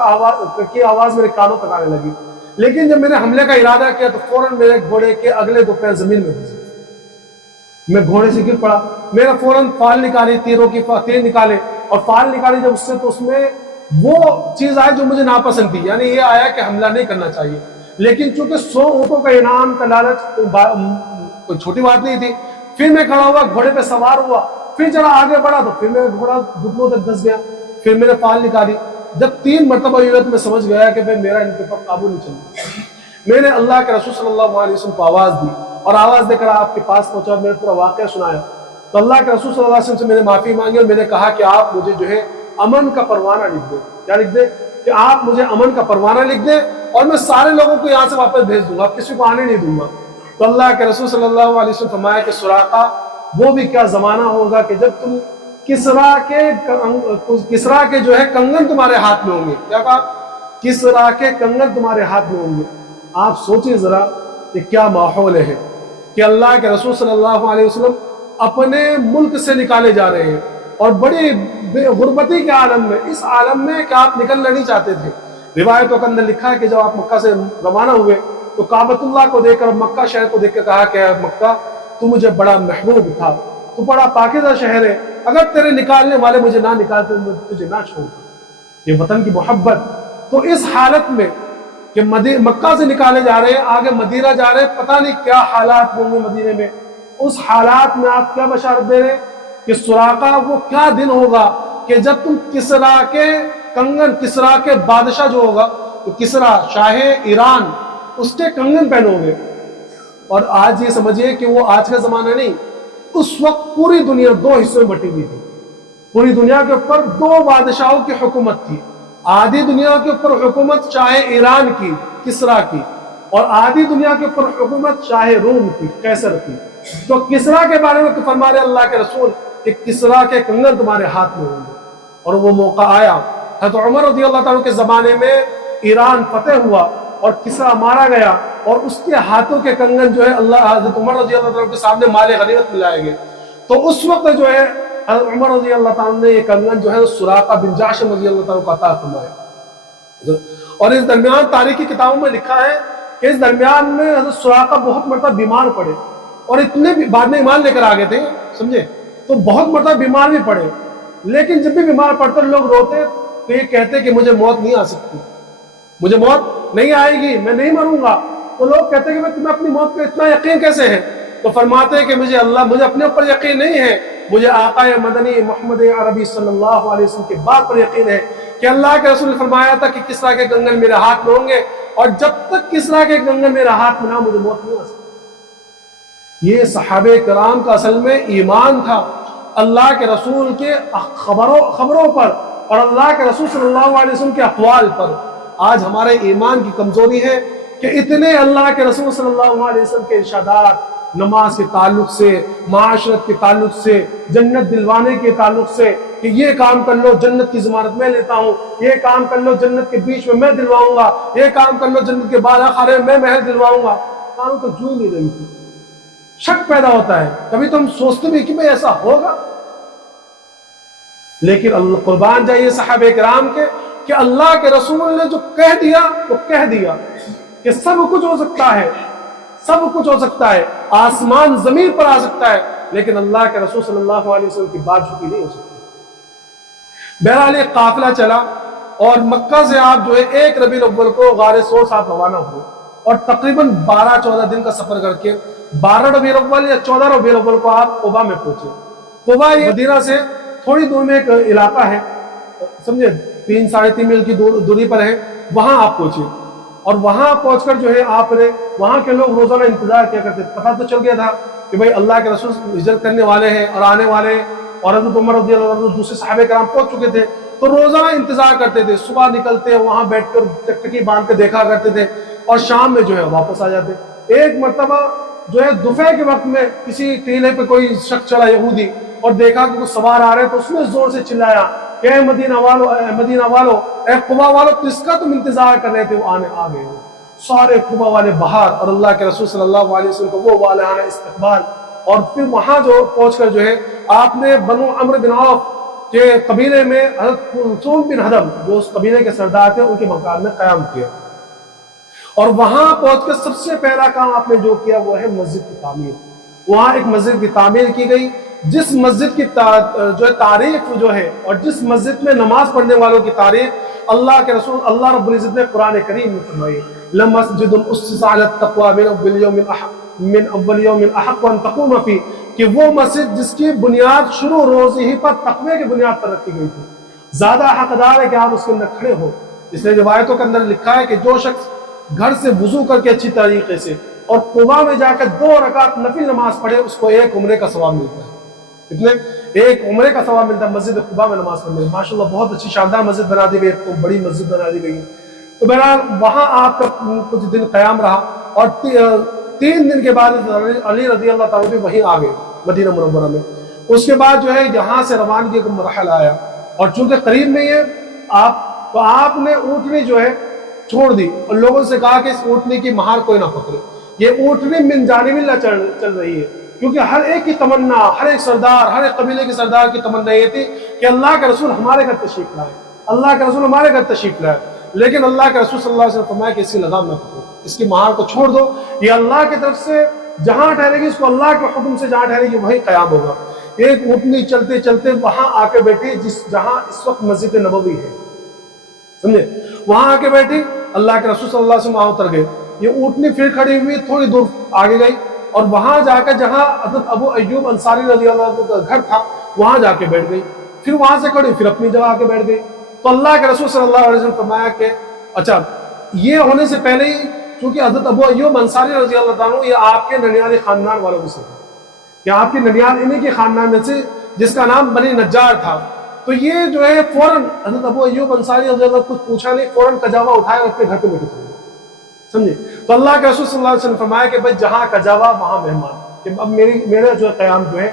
کی آواز میرے کانوں تک آنے لگی۔ لیکن جب میں نے حملے کا ارادہ کیا تو فوراً میرے گھوڑے کے اگلے دو پیر زمین میں گھسے، میں گھوڑے سے گر پڑا۔ میرا فوراً فال نکالی، تیروں کی تیر نکالے، اور فال نکالی جب اس سے تو اس میں وہ چیز آئی جو مجھے ناپسند تھی، یعنی یہ آیا کہ حملہ نہیں کرنا چاہیے، لیکن چونکہ 100 اونٹوں کا انعام کا لالچ کوئی چھوٹی بات نہیں تھی۔ پھر میں کھڑا ہوا، گھوڑے پہ سوار ہوا، پھر ذرا آگے بڑھا تو پھر میرا گھوڑا گھٹنوں تک دھس گیا، پھر میں نے فال نکالی۔ جب 3 مرتبہ یہ تو میں سمجھ گیا کہ بھئی میرا ان کے اوپر قابو نہیں چلتا۔ میں نے اللہ کے رسول صلی اللہ علیہ وسلم کو آواز دی، اور آواز دے کر آپ کے پاس پہنچا اور میرے پورا واقعہ سنایا۔ تو اللہ کے رسول صلی اللہ علیہ وسلم سے میں نے معافی مانگی، اور میں نے کہا کہ آپ مجھے جو ہے امن کا پروانہ لکھ دیں۔ کیا لکھ دیں؟ کہ آپ مجھے امن کا پروانہ لکھ دیں، اور میں سارے لوگوں کو یہاں سے واپس بھیج دوں گا، کسی کو آنے نہیں دوں گا۔ تو اللہ کے رسول صلی اللہ علیہ وسلم فرمایا کہ سراقہ وہ بھی کیا زمانہ ہوگا کہ جب تم کسرا کے جو ہے کنگن تمہارے ہاتھ میں ہوں گے۔ کیا کہا؟ کسرا کے کنگن تمہارے ہاتھ میں ہوں گے۔ آپ سوچیں ذرا کہ کیا ماحول ہے کہ اللہ کے رسول صلی اللہ علیہ وسلم اپنے ملک سے نکالے جا رہے ہیں، اور بڑی غربتی کے عالم میں، اس عالم میں کہ آپ نکلنا نہیں چاہتے تھے۔ روایتوں کے اندر لکھا ہے کہ جب آپ مکہ سے روانہ ہوئے تو کعبۃ اللہ کو دیکھ کر، مکہ شہر کو دیکھ کر کہا کہ مکہ تو مجھے بڑا محبوب تھا، تو بڑا پاکیزہ شہر ہے، اگر تیرے نکالنے والے مجھے نہ نکالتے تو تجھے نہ چھوڑتا۔ یہ وطن کی محبت۔ تو اس حالت میں کہ مکہ سے نکالے جا رہے ہیں، آگے مدینہ جا رہے ہیں، پتہ نہیں کیا حالات ہوں گے مدینے میں، اس حالات میں آپ کیا بشارت دے رہے ہیں کہ سراقہ وہ کیا دن ہوگا کہ جب تم کسرا کے کنگن، کسرا کے بادشاہ جو ہوگا، تو کسرا شاہ ایران، اس کے کنگن پہنو گے۔ اور آج یہ سمجھیے کہ وہ آج کا زمانہ نہیں، اس وقت پوری دنیا 2 حصوں میں بٹی ہوئی تھی۔ پوری دنیا کے اوپر 2 بادشاہوں کی حکومت تھی۔ آدھی دنیا کے اوپر حکومت شاہ ایران کی، کسرا کی، اور آدھی دنیا کے اوپر حکومت شاہ روم کی، قیصر کی۔ تو کسرا کے بارے میں فرما رہے اللہ کے رسول کہ کسرا کے کنگن تمہارے ہاتھ میں ہوں گے. اور وہ موقع آیا. حضرت عمر رضی اللہ تعالیٰ کے زمانے میں ایران فتح ہوا اور کسرا مارا گیا اور اس کے ہاتھوں کے کنگن جو ہے حضرت عمر رضی اللہ تعالیٰ کے سامنے مال غنیمت میں لائے گئے. تو اس وقت جو ہے حضرت عمر رضی اللہ تعالیٰ نے یہ کنگن جو ہے سراقہ بن جاشم رضی اللہ تعالیٰ کو عطا فرمایا. اور اس درمیان تاریخی کتابوں میں لکھا ہے کہ اس درمیان میں حضرت سراقہ بہت مرتبہ بیمار پڑے اور اتنے بعد میں ایمان لے کر آگے تھے, سمجھے, تو بہت مرتبہ بیمار بھی پڑے. لیکن جب بھی بیمار پڑتے لوگ روتے تو یہ کہتے کہ مجھے موت نہیں آ سکتی, مجھے موت نہیں آئے گی, میں نہیں مروں گا. تو لوگ کہتے کہ تمہیں اپنی موت کا اتنا یقین کیسے ہے؟ تو فرماتے ہیں کہ مجھے اپنے اوپر یقین نہیں ہے, مجھے آقا مدنی محمد عربی صلی اللہ علیہ وسلم کی بات پر یقین ہے کہ اللہ کے رسول نے فرمایا تھا کہ کسرا کے کنگن میرے ہاتھ میں ہوں گے اور جب تک کسرا کے کنگن میرے ہاتھ میں نہ مجھے موت نہیں آ سکتی. یہ صحابہ کرام کا اصل میں ایمان تھا اللہ کے رسول کے خبروں پر اور اللہ کے رسول صلی اللہ علیہ وسلم کے اقوال پر. آج ہمارے ایمان کی کمزوری ہے کہ اتنے اللہ کے رسول صلی اللہ علیہ وسلم کے ارشادات نماز کے تعلق سے, معاشرت کے تعلق سے, جنت دلوانے کے تعلق سے کہ یہ کام کر لو جنت کی ضمانت میں لیتا ہوں, یہ کام کر لو جنت کے بیچ میں دلواؤں گا, یہ کام کر لو جنت کے بالا خانے میں محل دلواؤں گا. کام تو جو نہیں رہی تھی, شک پیدا ہوتا ہے. کبھی تو ہم سوچتے بھی کہ بھئی ایسا ہوگا, لیکن اللہ قربان جائیے صحابہ کرام کے کہ اللہ کے رسول نے جو کہہ دیا وہ کہہ دیا کہ سب کچھ ہو سکتا ہے, سب کچھ ہو سکتا ہے, آسمان زمین پر آ سکتا ہے, لیکن اللہ کے رسول صلی اللہ علیہ وسلم کی بات جھوٹی نہیں ہو سکتی. بہرحال ایک قافلہ چلا اور مکہ سے آپ جو ہے 1 ربیع الاول کو غار ثور صاحب روانہ ہوئے اور تقریباً 12-14 دن کا سفر کر کے 12 ربیع الاول یا 14 ربیع الاول کو آپ قبا میں پہنچے. قبا یہ مدینہ سے تھوڑی دور میں ایک علاقہ ہے, سمجھے, 3-3.5 میل کی دوری پر ہے. وہاں آپ پہنچے اور وہاں پہنچ کر جو ہے آپ نے وہاں کے لوگ روزانہ انتظار کیا کرتے. پتہ تو چل گیا تھا کہ بھئی اللہ کے رسول ہجرت کرنے والے ہیں اور آنے والے ہیں, اور حضرت عمر رضی اللہ عنہ دوسرے صحابہ کرام پہنچ چکے تھے. تو روزانہ انتظار کرتے تھے, صبح نکلتے وہاں بیٹھ کر چکچکی باندھ کے دیکھا کرتے تھے اور شام میں جو ہے واپس آ جاتے. ایک مرتبہ جو ہے دوپہر کے وقت میں کسی ٹیلے پہ کوئی شخص چڑھا یہودی اور دیکھا کہ کچھ سوار آ رہے تو اس نے زور سے چلایا کہ اے مدینہ والو, اے مدینہ والو, اے قبا والو, کس کا تم انتظار کر رہے تھے؟ وہ آ گئے. سارے قبا والے باہر اور اللہ کے رسول صلی اللہ علیہ وسلم کو وہ والہانہ استقبال. اور پھر وہاں جو پہنچ کر جو ہے آپ نے بنو عمرو بن عوف کے قبیلے میں حضرت کلثوم بن حدم جو اس قبیلے کے سردار تھے ان کے مقام میں قیام کیا. اور وہاں پہنچ کر سب سے پہلا کام آپ نے جو کیا وہ ہے مسجد کی تعمیر. وہاں ایک مسجد کی تعمیر کی گئی, جس مسجد کی جو ہے تاریخ جو ہے اور جس مسجد میں نماز پڑھنے والوں کی تاریخ اللہ کے رسول اللہ رب العزت نے قرآن کریم میں فرمائی, لَمَسْجِدٌ أُسِّسَ عَلَى التَّقْوَى من اول یوم احق ان تقوم فی, کہ وہ مسجد جس کی بنیاد شروع روز ہی پر تقوی کی بنیاد پر رکھی گئی تھی, زیادہ حقدار ہے کہ آپ اس کے اندر کھڑے ہو. اس لیے روایتوں کے اندر لکھا ہے کہ جو شخص گھر سے وضو کر کے اچھی طریقے سے اور قبا میں جا کر 2 رکعت نفل نماز پڑھے اس کو 1 عمرے کا ثواب ملتا ہے. اتنے 1 عمرے کا ثواب ملتا ہے مسجد قبا میں نماز پڑھنے. ماشاءاللہ بہت اچھی شاندار مسجد بنا دی گئی, تو بڑی مسجد بنا دی گئی. تو بہرحال وہاں آپ کا کچھ دن قیام رہا اور 3 دن کے بعد علی رضی اللہ تعالیٰ بھی وہیں آ گئے مدینہ منورہ میں. اس کے بعد جو ہے یہاں سے روانگی کا مرحلہ آیا اور چونکہ قریب میں ہی ہے تو آپ نے اونٹنی جو ہے چھوڑ دی اور لوگوں سے کہا کہ اس اونٹنی کی مہار کوئی نہ پکڑے. یہ اونٹنی من جانب اللہ چل رہی ہے, کیونکہ ہر ایک کی تمنا, ہر ایک سردار, ہر ایک قبیلے کے سردار کی تمنا یہ تھی کہ اللہ کے رسول ہمارے گھر تشریف لائے, اللہ کے رسول ہمارے گھر تشریف لائے. لیکن اللہ کے رسول صلی اللہ علیہ وسلم فرمایا کہ اس کی لگام نہ پکڑو, اس کی مہار کو چھوڑ دو, یہ اللہ کی طرف سے جہاں ٹھہرے گی اس کو اللہ کے حکم سے جہاں ٹھہرے گی وہیں قیام ہوگا. ایک اونٹنی چلتے چلتے وہاں آ کے بیٹھی جہاں اس وقت مسجد نبوی ہے, سمجھے, وہاں آ کے بیٹھی. اللہ کے رسول صلی اللہ علیہ وسلم وہاں اتر گئے. یہ اونٹنی پھر کھڑی ہوئی تھوڑی دور آگے گئی اور وہاں جا کر جہاں حضرت ابو ایوب انصاری رضی اللہ عنہ کا گھر تھا وہاں جا کے بیٹھ گئی. پھر وہاں سے کھڑی پھر اپنی جگہ آ کے بیٹھ گئی. تو اللہ کے رسول صلی اللہ علیہ وسلم فرمایا کہ اچھا, یہ ہونے سے پہلے ہی چونکہ حضرت ابو ایوب انصاری رضی اللہ عنہ یہ آپ کے ننیالی خاندان والوں میں سے تھے, کہ آپ کی ننیال انہی کے خاندان میں سے جس کا نام بنی نجار تھا. تو یہ جو ہے فوراً حضرت ابو ایوب انصاری رضی اللہ عنہ کچھ پوچھا نہیں, فوراً کجاوا اٹھایا اور اپنے گھر پہ بیٹھے تھے, سمجھے. تو اللہ کے رسول صلی اللہ علیہ وسلم فرمایا کہ بھائی جہاں کجاوا وہاں مہمان, کہ اب میرا جو قیام جو ہے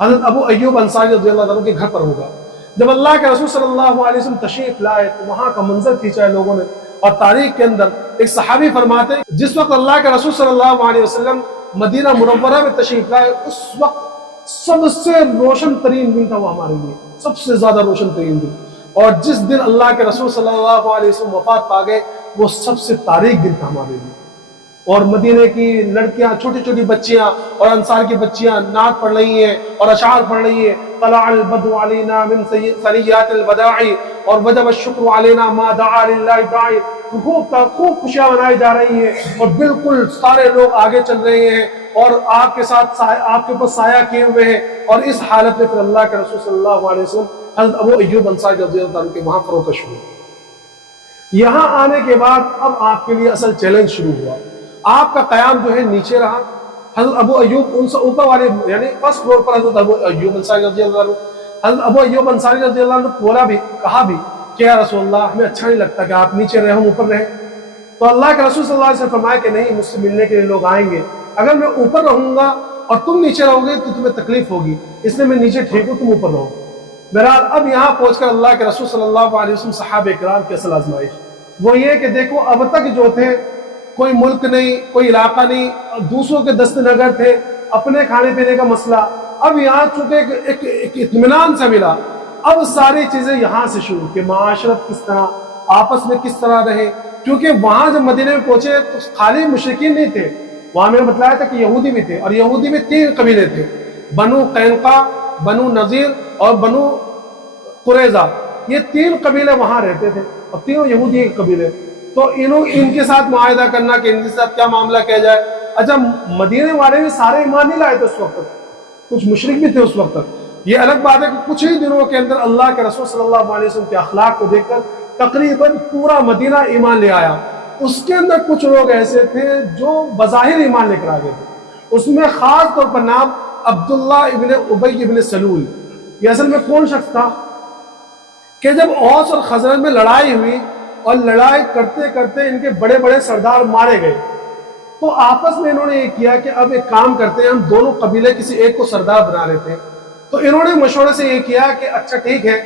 حضرت ابو ایوب انصاری رضی اللہ عنہ کے گھر پر ہوگا۔ جب اللہ کے رسول صلی اللہ علیہ وسلم تشریف لائے تو وہاں کا منظر کھینچا ہے لوگوں نے، اور تاریخ کے اندر ایک صحابی فرماتے ہیں جس وقت اللہ کے رسول صلی اللہ علیہ وسلم مدینہ منورہ میں تشریف لائے اس وقت سب سے روشن ترین دن تھا وہ ہمارے لیے، سب سے زیادہ روشن ترین دن، اور جس دن اللہ کے رسول صلی اللہ علیہ وسلم وفات پا گئے وہ سب سے تاریک دن تھا ہمارے لیے۔ اور مدینے کی لڑکیاں، چھوٹی چھوٹی بچیاں اور انصار کی بچیاں نعت پڑھ رہی ہیں اور اشعار پڑھ رہی ہیں، طلع البدر علینا من ثنیات الوداع اور وجب الشکر علینا ما دعا للہ داعی، خوب خوشیاں منائی جا رہی ہیں اور بالکل سارے لوگ آگے چل رہے ہیں اور آپ کے ساتھ آپ کے اوپر سایہ کیے ہوئے ہیں، اور اس حالت میں پھر اللہ کے رسول صلی اللہ علیہ وسلم حضرت ابو ایوب انصاری رضی اللہ عنہ کے وہاں فروکش ہوئے۔ یہاں آنے کے بعد اب آپ کے لیے اصل چیلنج شروع ہوا۔ آپ کا قیام جو ہے نیچے رہا، حضرت ابو ایوب ان سے اوپر والے یعنی فرسٹ فلور پر حضرت ابو ایوب انصاری رضی اللہ عنہ، حضرت ابو ایوب انصاری رضی اللہ عنہ بولا بھی، کہا بھی کہ یا رسول اللہ ہمیں اچھا نہیں لگتا کہ آپ نیچے رہے ہم اوپر رہیں۔ تو اللہ کے رسول صلی اللہ علیہ وسلم فرمایا کہ نہیں، مجھ سے ملنے کے لیے لوگ آئیں گے، اگر میں اوپر رہوں گا اور تم نیچے رہو گے تو تمہیں تکلیف ہوگی، اس لیے میں نیچے ٹھیک ہوں، تم اوپر رہو۔ بہرحال اب یہاں پہنچ کر اللہ کے رسول صلی اللہ علیہ وسلم صحابہ کرام کی اصل آزمائش وہ یہ کہ دیکھو اب تک جو تھے کوئی ملک نہیں، کوئی علاقہ نہیں، دوسروں کے دست نگر تھے، اپنے کھانے پینے کا مسئلہ، اب یہاں چونکہ ایک اطمینان سے ملا، اب ساری چیزیں یہاں سے شروع کہ معاشرت کس طرح، آپس میں کس طرح رہے، کیونکہ وہاں جب مدینے میں پہنچے تو خالی مشرکین نہیں تھے، وہاں میں نے بتلایا تھا کہ یہودی بھی تھے، اور یہودی میں 3 قبیلے تھے، بنو قینقاع، بنو نذیر اور بنو قریظہ، یہ 3 قبیلے وہاں رہتے تھے اور تینوں یہودی کے قبیلے۔ تو ان کے ساتھ معاہدہ کرنا کہ ان کے ساتھ کیا معاملہ کیا جائے۔ اچھا مدینے والے بھی سارے ایمان نہیں لائے تھے اس وقت تک، کچھ مشرک بھی تھے اس وقت تک۔ یہ الگ بات ہے کہ کچھ ہی دنوں کے اندر اللہ کے رسول صلی اللہ علیہ وسلم کے اخلاق کو دیکھ کر تقریباً پورا مدینہ ایمان لے آیا۔ اس کے اندر کچھ لوگ ایسے تھے جو بظاہر ایمان لے کر آ گئے تھے، اس میں خاص طور پر نام عبداللہ ابن ابی ابن سلول۔ یہ اصل میں کون شخص تھا کہ جب اوس اور خزرج میں لڑائی ہوئی اور لڑائی کرتے کرتے ان کے بڑے بڑے سردار مارے گئے، تو آپس میں انہوں نے یہ کیا کہ اب ایک کام کرتے ہیں، ہم دونوں قبیلے کسی ایک کو سردار بنا لیتے ہیں۔ تو انہوں نے مشورے سے یہ کیا کہ اچھا ٹھیک ہے،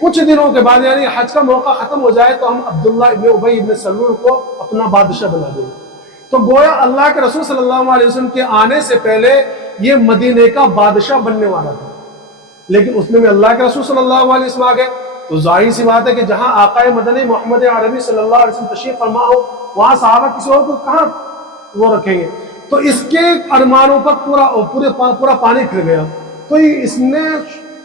کچھ دنوں کے بعد یعنی حج کا موقع ختم ہو جائے تو ہم عبداللہ ابن ابی ابن سلول کو اپنا بادشاہ بنا دیں۔ تو گویا اللہ کے رسول صلی اللہ علیہ وسلم کے آنے سے پہلے یہ مدینے کا بادشاہ بننے والا تھا، لیکن اس میں اللہ کے رسول صلی اللہ علیہ وسلم آ گئے، تو ظاہر سی بات ہے کہ جہاں آقا مدنی محمد عربی صلی اللہ علیہ وسلم تشریف فرما ہو وہاں صحابہ کسی اور کو کہاں وہ رکھیں گے۔ تو اس کے ارمانوں پر پورا پانی پھر گیا۔ تو اس نے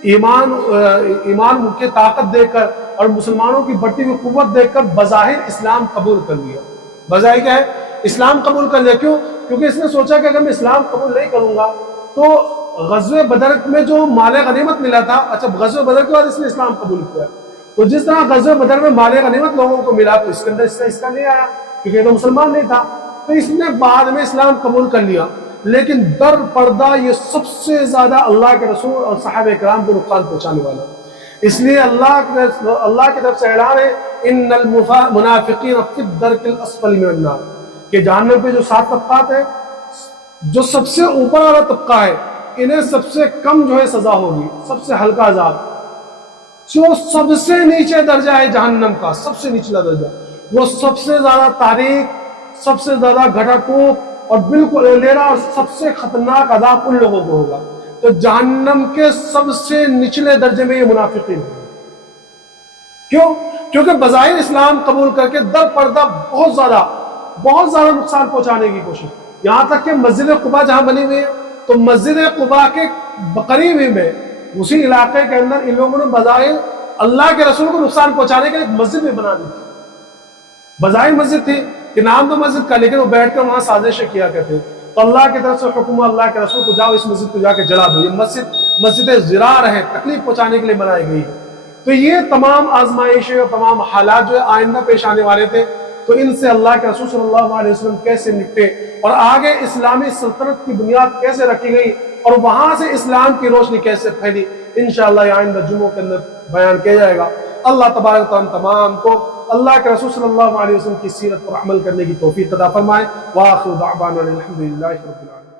ایمان کی طاقت دیکھ کر اور مسلمانوں کی بڑھتی ہوئی قوت دیکھ کر بظاہر اسلام قبول کر لیا۔ بظاہر کیا ہے؟ اسلام قبول کر لیا۔ کیوں؟ کیونکہ اس نے سوچا کہ اگر میں اسلام قبول نہیں کروں گا تو غزوہ بدر میں جو مال غنیمت ملا تھا، اچھا غزوہ بدر کے بعد اس نے اسلام قبول کیا، تو جس طرح غزوہ بدر میں مال غنیمت لوگوں کو ملا تو اس کے اندر اس کا نہیں آیا کیونکہ یہ تو مسلمان نہیں تھا، تو اس نے بعد میں اسلام قبول کر لیا۔ لیکن در پردہ یہ سب سے زیادہ اللہ کے رسول اور صحابہ کرام کو نقصان پہنچانے والا، اس لیے اللہ کی طرف سے اعلان ہے ان المنافقین فی الدرک الاسفل من النار، کہ جہنم پہ جو 7 طبقات ہیں، جو سب سے اوپر والا طبقہ ہے انہیں سب سے کم جو ہے سزا ہوگی، سب سے ہلکا عذاب۔ جو سب سے نیچے درجہ ہے جہنم کا، سب سے نچلا درجہ، وہ سب سے زیادہ تاریک، سب سے زیادہ گھٹا ٹوپ اور بالکل اندھیرا اور سب سے خطرناک عذاب ان لوگوں کو ہوگا۔ تو جہنم کے سب سے نچلے درجے میں یہ منافقین ہیں۔ کیوں؟ کیونکہ بظاہر اسلام قبول کر کے در پردہ بہت زیادہ نقصان پہنچانے کی کوشش، یہاں تک کہ مسجد قباء جہاں بنی ہوئی ہے تو مسجد قباء کے قریب ہی میں اسی علاقے کے اندر ان لوگوں نے بظاہر اللہ کے رسول کو نقصان پہنچانے کے لیے ایک مسجد بھی بنا دی تھی۔ بظاہر مسجد تھی کہ نام تو مسجد کا، لیکن وہ بیٹھ کر وہاں سازشیں کیا کرتے۔ تو اللہ کی طرف سے حکم، اللہ کے رسول کو جاؤ اس مسجد کو جا کے جلا دو، یہ مسجد ضرار ہے، تکلیف پہنچانے کے لیے بنائی گئی۔ تو یہ تمام آزمائشیں اور تمام حالات جو آئندہ پیش آنے والے تھے، تو ان سے اللہ کے رسول صلی اللہ علیہ وسلم کیسے نپٹے اور آگے اسلامی سلطنت کی بنیاد کیسے رکھی گئی اور وہاں سے اسلام کی روشنی کیسے پھیلی، انشاءاللہ آئندہ جمعوں کے اندر بیان کیا جائے گا۔ اللہ تبارک و تعالیٰ تمام کو اللہ کے رسول صلی اللہ علیہ وسلم کی سیرت پر عمل کرنے کی توفیق عطا فرمائے۔ وآخر دعوانا الحمدللہ رب العالمین۔